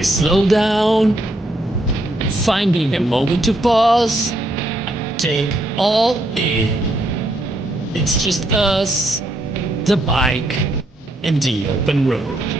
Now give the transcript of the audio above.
I slow down, finding a moment to pause, take all in. It's just us, the bike, and the open road.